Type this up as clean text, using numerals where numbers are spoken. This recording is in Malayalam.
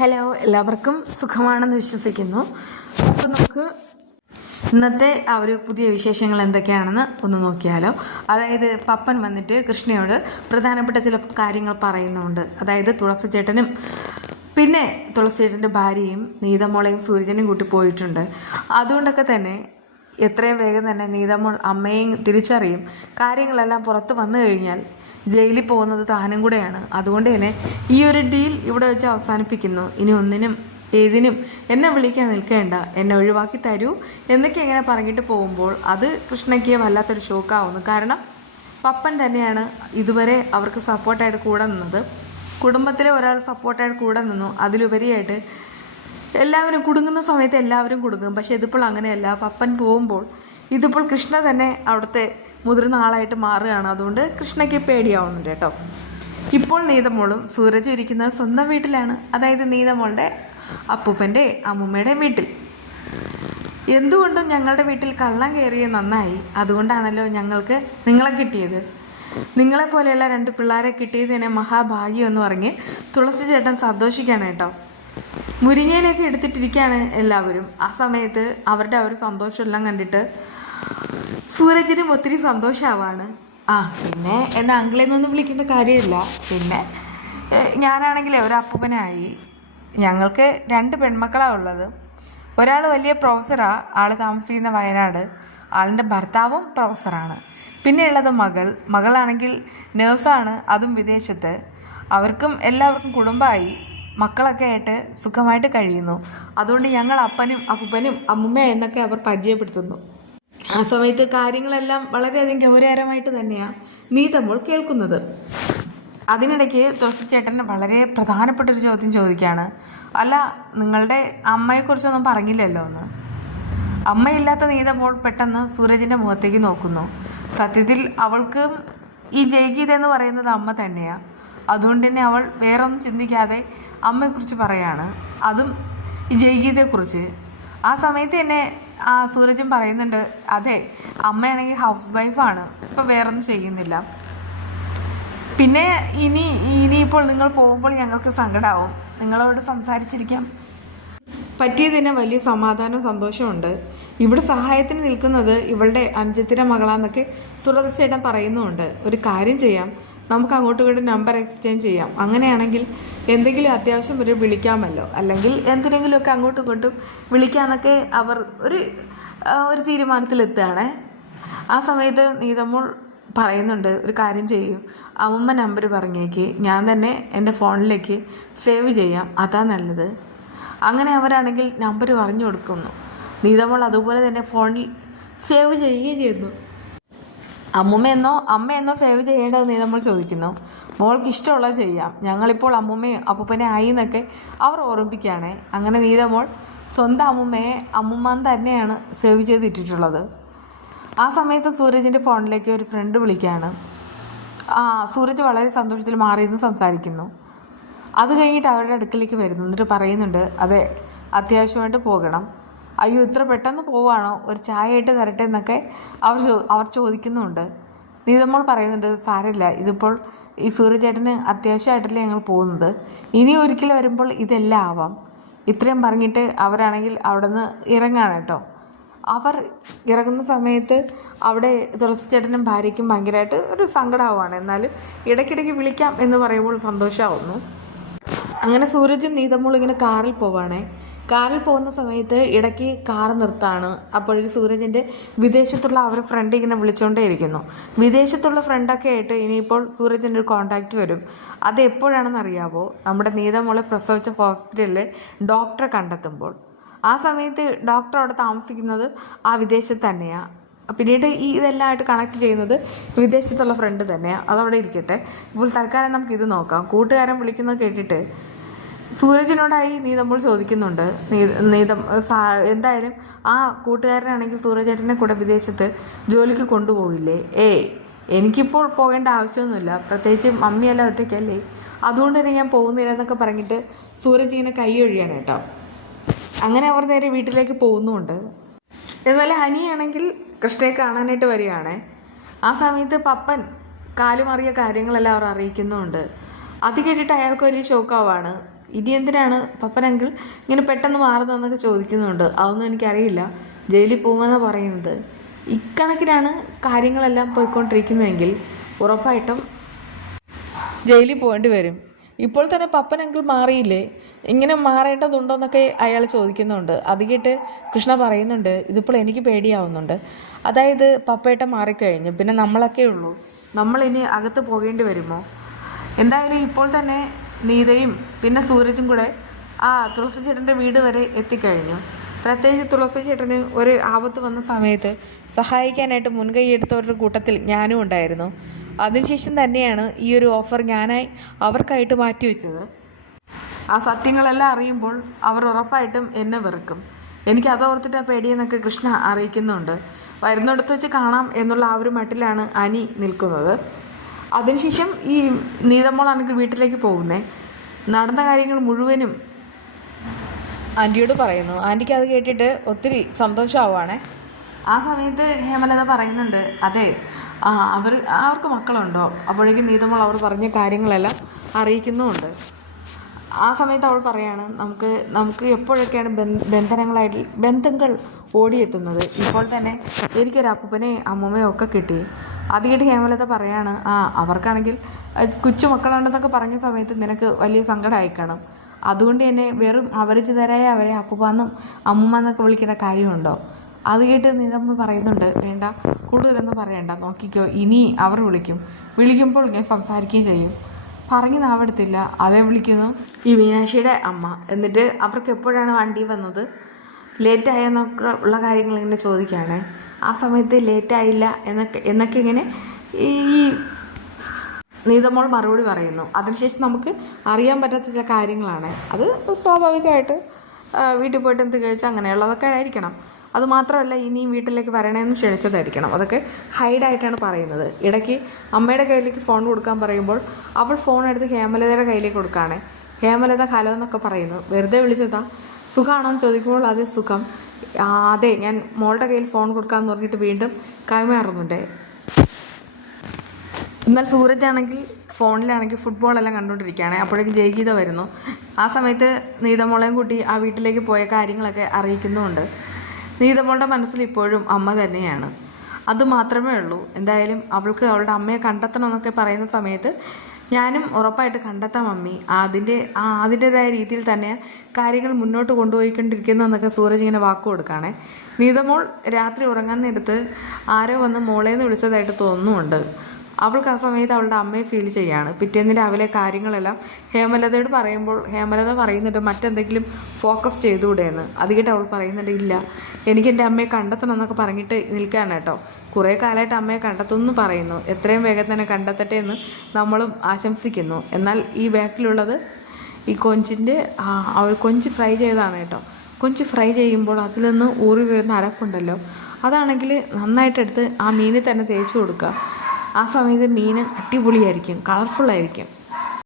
ഹലോ, എല്ലാവർക്കും സുഖമാണെന്ന് വിശ്വസിക്കുന്നു. അപ്പോൾ നമുക്ക് ഇന്നത്തെ ആ ഒരു പുതിയ വിശേഷങ്ങൾ എന്തൊക്കെയാണെന്ന് ഒന്ന് നോക്കിയാലോ. അതായത് പപ്പൻ വന്നിട്ട് കൃഷ്ണയോട് പ്രധാനപ്പെട്ട ചില കാര്യങ്ങൾ പറയുന്നുണ്ട്. അതായത് തുളസി ചേട്ടനും പിന്നെ തുളസി ചേട്ടൻ്റെ ഭാര്യയും നീതമോളെയും സൂര്യനും കൂട്ടി പോയിട്ടുണ്ട്. അതുകൊണ്ടൊക്കെ തന്നെ എത്രയും വേഗം തന്നെ നീതമോൾ അമ്മയെയും തിരിച്ചറിയും. കാര്യങ്ങളെല്ലാം പുറത്ത് വന്നു കഴിഞ്ഞാൽ ജയിലിൽ പോകുന്നത് താനും കൂടെയാണ്. അതുകൊണ്ട് തന്നെ ഈ ഒരു ഡീൽ ഇവിടെ വെച്ച് അവസാനിപ്പിക്കുന്നു. ഇനി ഒന്നിനും ഏതിനും എന്നെ വിളിക്കാൻ നിൽക്കേണ്ട, എന്നെ ഒഴിവാക്കി തരൂ എന്നൊക്കെ ഇങ്ങനെ പറഞ്ഞിട്ട് പോകുമ്പോൾ അത് കൃഷ്ണയ്ക്ക് വല്ലാത്തൊരു ഷോക്കാവുന്നു. കാരണം പപ്പൻ തന്നെയാണ് ഇതുവരെ അവർക്ക് സപ്പോർട്ടായിട്ട് കൂടെ നിന്നത്. കുടുംബത്തിലെ ഒരാൾ സപ്പോർട്ടായിട്ട് കൂടെ നിന്നു. അതിലുപരിയായിട്ട് എല്ലാവരും കുടുങ്ങുന്ന സമയത്ത് എല്ലാവരും കുടുങ്ങും. പക്ഷെ ഇതിപ്പോൾ അങ്ങനെയല്ല. പപ്പൻ പോകുമ്പോൾ ഇതിപ്പോൾ കൃഷ്ണ തന്നെ അവിടുത്തെ മുതിർന്ന ആളായിട്ട് മാറുകയാണ്. അതുകൊണ്ട് കൃഷ്ണയ്ക്ക് പേടിയാവുന്നുണ്ട് കേട്ടോ. ഇപ്പോൾ നീതമോളും സൂരജും ഇരിക്കുന്നത് സ്വന്തം വീട്ടിലാണ്. അതായത് നീതമോളുടെ അപ്പൂപ്പൻ്റെ അമ്മൂമ്മയുടെ വീട്ടിൽ. എന്തുകൊണ്ടും ഞങ്ങളുടെ വീട്ടിൽ കള്ളം കയറിയത് നന്നായി. അതുകൊണ്ടാണല്ലോ ഞങ്ങൾക്ക് നിങ്ങളെ കിട്ടിയത്. നിങ്ങളെപ്പോലെയുള്ള 2 പിള്ളേരെ കിട്ടിയതിനെ മഹാഭാഗ്യം എന്ന് പറഞ്ഞ് തുളസി ചേട്ടൻ സന്തോഷിക്കാണ് കേട്ടോ. മുരിങ്ങയിലേക്ക് എടുത്തിട്ടിരിക്കുകയാണ് എല്ലാവരും. ആ സമയത്ത് അവരുടെ ആ ഒരു സന്തോഷമെല്ലാം കണ്ടിട്ട് സൂരജിനും ഒത്തിരി സന്തോഷമാവാണ്. പിന്നെ എന്നെ അങ്കിളെന്നൊന്നും വിളിക്കേണ്ട കാര്യമില്ല. പിന്നെ ഞാനാണെങ്കിൽ ഒരപ്പൂപ്പനായി. ഞങ്ങൾക്ക് 2 പെൺമക്കളാണ് ഉള്ളത്. ഒരാൾ വലിയ പ്രൊഫസറാണ്, ആൾ താമസിക്കുന്ന വയനാട്. ആളിൻ്റെ ഭർത്താവും പ്രൊഫസറാണ്. പിന്നെ ഉള്ളത് മകളാണെങ്കിൽ നേഴ്സാണ്, അതും വിദേശത്ത്. എല്ലാവർക്കും കുടുംബമായി, മക്കളൊക്കെ ആയിട്ട് സുഖമായിട്ട് കഴിയുന്നു. അതുകൊണ്ട് ഞങ്ങൾ അപ്പനും അപ്പൂപ്പനും അമ്മുമ്മ എന്നൊക്കെ അവർ പരിചയപ്പെടുത്തുന്നു. ആ സമയത്ത് കാര്യങ്ങളെല്ലാം വളരെയധികം ഗൗരവകരമായിട്ട് തന്നെയാണ് നീതമോൾ കേൾക്കുന്നത്. അതിനിടയ്ക്ക് തുളസി ചേട്ടൻ വളരെ പ്രധാനപ്പെട്ടൊരു ചോദ്യം ചോദിക്കുകയാണ്. അല്ല, നിങ്ങളുടെ അമ്മയെക്കുറിച്ചൊന്നും പറഞ്ഞില്ലല്ലോ എന്ന്. അമ്മയില്ലാത്ത നീതമോൾ പെട്ടെന്ന് സൂരജിൻ്റെ മുഖത്തേക്ക് നോക്കുന്നു. സത്യത്തിൽ അവൾക്കും ഈ ജയഗീത എന്ന് പറയുന്നത് അമ്മ തന്നെയാണ്. അതുകൊണ്ട് തന്നെ അവൾ വേറൊന്നും ചിന്തിക്കാതെ അമ്മയെക്കുറിച്ച് പറയാണ്, അതും ഈ ജയഗീതയെക്കുറിച്ച്. ആ സമയത്ത് തന്നെ സൂരജും പറയുന്നുണ്ട്, അതെ, അമ്മയാണെങ്കിൽ ഹൗസ് വൈഫാണ്, ഇപ്പോൾ വേറൊന്നും ചെയ്യുന്നില്ല. പിന്നെ ഇനിയിപ്പോൾ നിങ്ങൾ പോകുമ്പോൾ ഞങ്ങൾക്ക് സങ്കടമാവും. നിങ്ങളോട് സംസാരിച്ചിരിക്കാം പറ്റിയതിന് വലിയ സമാധാനവും സന്തോഷമുണ്ട്. ഇവിടെ സഹായത്തിന് നിൽക്കുന്നത് ഇവളുടെ അനുജത്തിൻ്റെ മകളാന്നൊക്കെ തുളസി ചേട്ടൻ പറയുന്നുമുണ്ട്. ഒരു കാര്യം ചെയ്യാം, നമുക്ക് അങ്ങോട്ടും ഇങ്ങോട്ടും നമ്പർ എക്സ്ചേഞ്ച് ചെയ്യാം. അങ്ങനെയാണെങ്കിൽ എന്തെങ്കിലും അത്യാവശ്യം വരെ വിളിക്കാമല്ലോ, അല്ലെങ്കിൽ എന്തിനെങ്കിലുമൊക്കെ അങ്ങോട്ടും ഇങ്ങോട്ടും വിളിക്കാമെന്നൊക്കെ അവർ ഒരു തീരുമാനത്തിലെത്തുകയാണ്. ആ സമയത്ത് നീതമോൾ പറയുന്നുണ്ട്, ഒരു കാര്യം ചെയ്യൂ, അമ്മമ്മ നമ്പർ പറഞ്ഞേക്ക്, ഞാൻ തന്നെ എൻ്റെ ഫോണിലേക്ക് സേവ് ചെയ്യാം, അതാ നല്ലത്. അങ്ങനെ അവരാണെങ്കിൽ നമ്പർ പറഞ്ഞു കൊടുക്കുന്നു. നീതമോൾ അതുപോലെ തന്നെ ഫോണിൽ സേവ് ചെയ്യുകയും ചെയ്യുന്നു. അമ്മയെന്നോ സേവ് ചെയ്യേണ്ടതെന്ന് നമ്മൾ ചോദിക്കുന്നു. മോൾക്ക് ഇഷ്ടമുള്ളത് ചെയ്യാം, ഞങ്ങളിപ്പോൾ അമ്മൂമ്മയും അപ്പൂപ്പനെ ആയി എന്നൊക്കെ അവർ ഓർമ്മിപ്പിക്കുകയാണ്. അങ്ങനെ നീതമോൾ സ്വന്തം അമ്മൂമ്മയെ അമ്മൂമ്മ തന്നെയാണ് സേവ് ചെയ്തിട്ടിട്ടുള്ളത്. ആ സമയത്ത് സൂരജിൻ്റെ ഫോണിലേക്ക് ഒരു ഫ്രണ്ട് വിളിക്കുകയാണ്. സൂരജ് വളരെ സന്തോഷത്തിൽ മാറിയെന്ന് സംസാരിക്കുന്നു. അത് കഴിഞ്ഞിട്ട് അവരുടെ അടുക്കലേക്ക് വരുന്നു. എന്നിട്ട് പറയുന്നുണ്ട്, അതെ, അത്യാവശ്യമായിട്ട് പോകണം. അയ്യോ, ഇത്ര പെട്ടെന്ന് പോവാണോ, ഒരു ചായ ആയിട്ട് തരട്ടെ എന്നൊക്കെ അവർ ചോദിക്കുന്നുണ്ട്. നീതമോൾ പറയുന്നുണ്ട്, സാരമില്ല, ഇതിപ്പോൾ ഈ സൂര്യചേട്ടന് അത്യാവശ്യമായിട്ടല്ലേ ഞങ്ങൾ പോകുന്നത്, ഇനി ഒരിക്കൽ വരുമ്പോൾ ഇതെല്ലാം ആവാം. ഇത്രയും പറഞ്ഞിട്ട് അവരാണെങ്കിൽ അവിടെ നിന്ന് ഇറങ്ങാണ് കേട്ടോ. അവർ ഇറങ്ങുന്ന സമയത്ത് അവിടെ തുളസി ചേട്ടനും ഭാര്യയ്ക്കും ഭയങ്കരമായിട്ട് ഒരു സങ്കടമാവുകയാണ്. എന്നാലും ഇടയ്ക്കിടയ്ക്ക് വിളിക്കാം എന്ന് പറയുമ്പോൾ സന്തോഷമാവുന്നു. അങ്ങനെ സൂരജും നീതമോളും ഇങ്ങനെ കാറിൽ പോവാണേ. കാറിൽ പോകുന്ന സമയത്ത് ഇടയ്ക്ക് കാർ നിർത്താണ്. അപ്പോഴേക്ക് സൂരജിൻ്റെ വിദേശത്തുള്ള അവരുടെ ഫ്രണ്ട് ഇങ്ങനെ വിളിച്ചുകൊണ്ടേ ഇരിക്കുന്നു. വിദേശത്തുള്ള ഫ്രണ്ടൊക്കെ ആയിട്ട് ഇനിയിപ്പോൾ സൂരജിൻ്റെ ഒരു കോൺടാക്റ്റ് വരും. അത് എപ്പോഴാണെന്ന് അറിയാമോ? നമ്മുടെ നീതമോളെ പ്രസവിച്ച ഹോസ്പിറ്റലിൽ ഡോക്ടറെ കണ്ടെത്തുമ്പോൾ. ആ സമയത്ത് ഡോക്ടർ അവിടെ താമസിക്കുന്നത് ആ വിദേശത്ത് തന്നെയാണ്. പിന്നീട് ഇതെല്ലാമായിട്ട് കണക്ട് ചെയ്യുന്നത് വിദേശത്തുള്ള ഫ്രണ്ട് തന്നെയാണ്. അതവിടെ ഇരിക്കട്ടെ. ഇപ്പോൾ തൽക്കാലം നമുക്കിത് നോക്കാം. കൂട്ടുകാരൻ വിളിക്കുന്നത് കേട്ടിട്ട് സൂരജിനോടായി നീതമോൾ ചോദിക്കുന്നുണ്ട്, എന്തായാലും ആ കൂട്ടുകാരനാണെങ്കിൽ സൂരജേട്ടനെ കൂടെ വിദേശത്ത് ജോലിക്ക് കൊണ്ടുപോകില്ലേ? എനിക്കിപ്പോൾ പോകേണ്ട ആവശ്യമൊന്നുമില്ല, പ്രത്യേകിച്ച് മമ്മിയെല്ലാം ഒറ്റയ്ക്കല്ലേ, അതുകൊണ്ട് തന്നെ ഞാൻ പോകുന്നില്ല എന്നൊക്കെ പറഞ്ഞിട്ട് സൂരജ് ഇങ്ങനെ കൈ ഒഴിയാണ് കേട്ടോ. അങ്ങനെ അവർ നേരെ വീട്ടിലേക്ക് പോകുന്നുമുണ്ട്. എന്നാൽ ഹനിയാണെങ്കിൽ കൃഷ്ണയെ കാണാനായിട്ട് വരികയാണ്. ആ സമയത്ത് പപ്പൻ കാലുമാറിയ കാര്യങ്ങളെല്ലാം അവർ അറിയിക്കുന്നുമുണ്ട്. അത് കേട്ടിട്ട് അയാൾക്ക് വലിയ ഷോക്കാവാണ്. ഇനി എന്തിനാണ് പപ്പനങ്കിൾ ഇങ്ങനെ പെട്ടെന്ന് മാറുന്നതെന്നൊക്കെ ചോദിക്കുന്നുണ്ട്. അതൊന്നും എനിക്കറിയില്ല, ജയിലിൽ പോകുമെന്നാണ് പറയുന്നത്. ഇക്കണക്കിനാണ് കാര്യങ്ങളെല്ലാം പോയിക്കൊണ്ടിരിക്കുന്നതെങ്കിൽ ഉറപ്പായിട്ടും ജയിലിൽ പോകേണ്ടി വരും. ഇപ്പോൾ തന്നെ പപ്പനങ്കിൾ മാറിയില്ലേ, ഇങ്ങനെ മാറേണ്ടതുണ്ടോ എന്നൊക്കെ അയാൾ ചോദിക്കുന്നുണ്ട്. അത് കേട്ട് കൃഷ്ണ പറയുന്നുണ്ട്, ഇതിപ്പോൾ എനിക്ക് പേടിയാവുന്നുണ്ട്. അതായത് പപ്പേട്ട മാറിക്കഴിഞ്ഞു, പിന്നെ നമ്മളൊക്കെ ഉള്ളൂ, നമ്മളിനി അകത്ത് പോകേണ്ടി വരുമോ? എന്തായാലും ഇപ്പോൾ തന്നെ നീതയും പിന്നെ സൂരജും കൂടെ ആ തുളസി ചേട്ടൻ്റെ വീട് വരെ എത്തിക്കഴിഞ്ഞു. പ്രത്യേകിച്ച് തുളസി ചേട്ടന് ഒരു ആപത്ത് വന്ന സമയത്ത് സഹായിക്കാനായിട്ട് മുൻകൈ എടുത്തവരുടെ കൂട്ടത്തിൽ ഞാനും ഉണ്ടായിരുന്നു. അതിനുശേഷം തന്നെയാണ് ഈ ഒരു ഓഫർ ഞാനായി അവർക്കായിട്ട് മാറ്റിവെച്ചത്. ആ സത്യങ്ങളെല്ലാം അറിയുമ്പോൾ അവർ ഉറപ്പായിട്ടും എന്നെ വെറുക്കും. എനിക്ക് അതോർത്തിട്ട് ആ പേടിയെന്നൊക്കെ കൃഷ്ണ അറിയിക്കുന്നുണ്ട്. വരുന്നിടത്ത് വെച്ച് കാണാം എന്നുള്ള ആ ഒരു മട്ടിലാണ് അനി നിൽക്കുന്നത്. അതിനുശേഷം ഈ നീതമ്മോളാണെങ്കിൽ വീട്ടിലേക്ക് പോകുന്നേ. നടന്ന കാര്യങ്ങൾ മുഴുവനും ആൻറ്റിയോട് പറയുന്നു. ആൻറ്റിക്ക് അത് കേട്ടിട്ട് ഒത്തിരി സന്തോഷമാവുകയാണേ. ആ സമയത്ത് ഹേമലത പറയുന്നുണ്ട്, അതെ അവർക്ക് മക്കളുണ്ടോ? അപ്പോഴേക്കും നീതമ്മോൾ അവർ പറഞ്ഞ കാര്യങ്ങളെല്ലാം അറിയിക്കുന്നുമുണ്ട്. ആ സമയത്ത് അവൾ പറയാണ്, നമുക്ക് എപ്പോഴൊക്കെയാണ് ബന്ധങ്ങൾ ഓടിയെത്തുന്നത്. ഇപ്പോൾ തന്നെ എനിക്കൊരു അപ്പൂപ്പനെയും അമ്മൂമ്മയും ഒക്കെ കിട്ടി. ആദ്യമായിട്ട് ഹേമലത പറയാണ്, അവർക്കാണെങ്കിൽ കൊച്ചുമക്കളുണ്ടെന്നൊക്കെ പറഞ്ഞ സമയത്ത് നിനക്ക് വലിയ സങ്കടമായി കാണും. അതുകൊണ്ട് തന്നെ വെറും അപരിചിതരായ അവരെ അപ്പൂപ്പാന്നും അമ്മൂമ്മ എന്നൊക്കെ വിളിക്കേണ്ട കാര്യമുണ്ടോ? അത് കേട്ട് നീ നമ്മൾ പറയുന്നുണ്ട്, വേണ്ട കൂടുതലൊന്നും പറയണ്ട, നോക്കിക്കോ, ഇനി അവർ വിളിക്കുമ്പോൾ ഞാൻ സംസാരിക്കുകയും ചെയ്യും. പറഞ്ഞ് നാവെടുത്തില്ല, അതേ വിളിക്കുന്നു ഈ മീനാക്ഷിയുടെ അമ്മ. എന്നിട്ട് അവർക്ക് എപ്പോഴാണ് വണ്ടി വന്നത്, ലേറ്റായെന്നൊക്കെ ഉള്ള കാര്യങ്ങൾ ഇങ്ങനെ ചോദിക്കുകയാണ്. ആ സമയത്ത് ലേറ്റായില്ല എന്നൊക്കെ ഇങ്ങനെ ഈ നീതമ്മോൾ മറുപടി പറയുന്നു. അതിനുശേഷം നമുക്ക് അറിയാൻ പറ്റാത്ത ചില കാര്യങ്ങളാണ്. അത് സ്വാഭാവികമായിട്ട് വീട്ടിൽ പോയിട്ട് എന്ത് കഴിച്ചാൽ അങ്ങനെയുള്ളതൊക്കെ ആയിരിക്കണം. അതുമാത്രമല്ല, ഇനിയും വീട്ടിലേക്ക് വരണമെന്ന് ക്ഷണിച്ചതായിരിക്കണം. അതൊക്കെ ഹൈഡായിട്ടാണ് പറയുന്നത്. ഇടയ്ക്ക് അമ്മയുടെ കയ്യിലേക്ക് ഫോൺ കൊടുക്കാൻ പറയുമ്പോൾ അവൾ ഫോൺ എടുത്ത് ഹേമലതയുടെ കയ്യിലേക്ക് കൊടുക്കുകയാണ്. ഹേമലത ഹലോ എന്നൊക്കെ പറയുന്നു. വെറുതെ വിളിച്ചതാ, സുഖമാണോ എന്ന് ചോദിക്കുമ്പോൾ അതേ സുഖം, അതെ ഞാൻ മോളുടെ കയ്യിൽ ഫോൺ കൊടുക്കാമെന്ന് പറഞ്ഞിട്ട് വീണ്ടും കൈമാറുന്നുണ്ട്. എന്നാൽ സൂരജാണെങ്കിൽ ഫോണിലാണെങ്കിൽ ഫുട്ബോളെല്ലാം കണ്ടുകൊണ്ടിരിക്കുകയാണ്. അപ്പോഴേക്കും ജയഗീത വരുന്നു. ആ സമയത്ത് നീതമോളെയും കൂട്ടി ആ വീട്ടിലേക്ക് പോയ കാര്യങ്ങളൊക്കെ അറിയിക്കുന്നുമുണ്ട്. നീതമോളുടെ മനസ്സിൽ ഇപ്പോഴും അമ്മ തന്നെയാണ്. അതുമാത്രമേ ഉള്ളൂ. എന്തായാലും അവൾക്ക് അവളുടെ അമ്മയെ കണ്ടെത്തണം എന്നൊക്കെ പറയുന്ന സമയത്ത് ഞാനും ഉറപ്പായിട്ട് കണ്ടെത്താം മമ്മി, അതിൻ്റെതായ രീതിയിൽ തന്നെ കാര്യങ്ങൾ മുന്നോട്ട് കൊണ്ടുപോയിക്കൊണ്ടിരിക്കുന്നു എന്നൊക്കെ സൂരജ് ഇങ്ങനെ വാക്ക് കൊടുക്കുകയാണേ. നീതമോൾ രാത്രി ഉറങ്ങാൻ നേരത്ത് ആരോ വന്ന് മോളേന്ന് വിളിച്ചതായിട്ട് തോന്നുന്നുണ്ട്. അവൾക്ക് ആ സമയത്ത് അവളുടെ അമ്മയെ ഫീൽ ചെയ്യാണ്. പിറ്റേന്ന് രാവിലെ കാര്യങ്ങളെല്ലാം ഹേമലതയോട് പറയുമ്പോൾ ഹേമലത പറയുന്നുണ്ട് മറ്റെന്തെങ്കിലും ഫോക്കസ് ചെയ്തുകൂടെയെന്ന്. അത് കേട്ട് അവൾ പറയുന്നുണ്ട്, ഇല്ല എനിക്ക് എൻ്റെ അമ്മയെ കണ്ടെത്തണം എന്നൊക്കെ പറഞ്ഞിട്ട് നിൽക്കുകയാണ് കേട്ടോ. കുറേ കാലമായിട്ട് അമ്മയെ കണ്ടെത്തുമെന്ന് പറയുന്നു. എത്രയും വേഗം തന്നെ കണ്ടെത്തട്ടെ എന്ന് നമ്മളും ആശംസിക്കുന്നു. എന്നാൽ ഈ ബാക്കിലുള്ളത് ഈ കൊഞ്ച് ഫ്രൈ ചെയ്തതാണ് കേട്ടോ. കൊഞ്ച് ഫ്രൈ ചെയ്യുമ്പോൾ അതിൽ നിന്ന് ഊറി വരുന്ന അരപ്പുണ്ടല്ലോ, അതാണെങ്കിൽ നന്നായിട്ടെടുത്ത് ആ മീനിൽ തന്നെ തേച്ച് കൊടുക്കുക. ആ സമയത്ത് മീൻ അടിപൊളിയായിരിക്കും, കളർഫുള്ളായിരിക്കും.